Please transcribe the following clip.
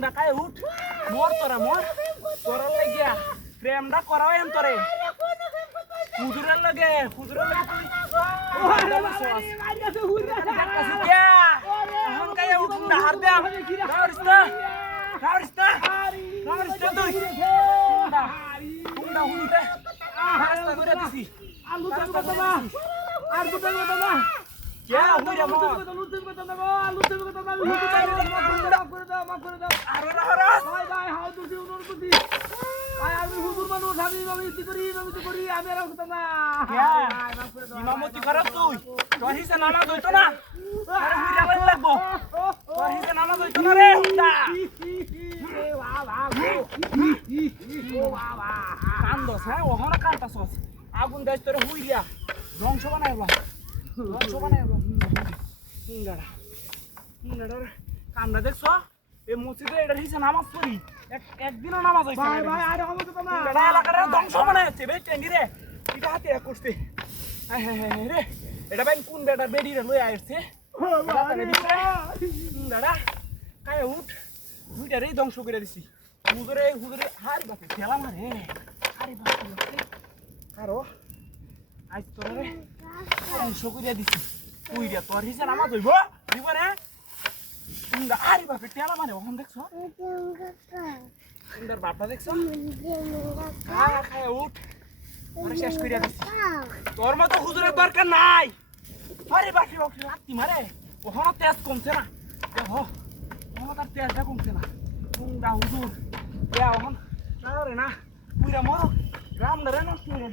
ডাকায় উঠ মর তোরা মর তোরা লাগিয়া প্রেমটা করাও এম তোরে হুজুরের লগে তুই এখন গায়ে উঠুন না হার দে ইমামতি করস তুই তোর হিসে নামাজ হইতো না আরে হুইরা লাগবো তোর হিসে নামাজ হইতো না রে হুন্ডা কান্দস হ্যাঁ ওখানে কান্দাসস আগুন দেশ তোরে হুইরা ধ্বংস বানাইবা হুন্ডাড়ার কান্দা দেখছ এই মসজিদে এটার হিসে নামাজ পড়ি একদিনও নামাজ হইছে ভাই ভাই আরে হবে তো না হুন্ডাড়া এলাকার ধ্বংস বানাইছে বে টেন্ডি রে এটা হাতে করতে হ্যাঁ রে এটা ভাই কোন বেটা বেডি রে লই আইছে হুন্ডাড়া কায় উঠ দুইটারই ধ্বংস করে দিছি হুজুরে হারি বাপে খেলা মারে হারি বাপে কারো আজ তোরে ধ্বংস করে দিছি উইরা তোর হিসে নামাজ হইব জীবনে আরে বাপে টেলা মানে ওখান দেখছো সুন্দর বাপটা দেখছো খায় উঠ তোরে শেষ করে দিছি তোর মতো হুজুরের দরকার নাই আরে বাপরে রাত্রি মারে ওখানে তেজ কমছে না দেখো ওখানে তার তেজটা কমছে না হুজুর ওখান না রে না উইরা মরো গ্রাম ধরে নষ্ট হয়ে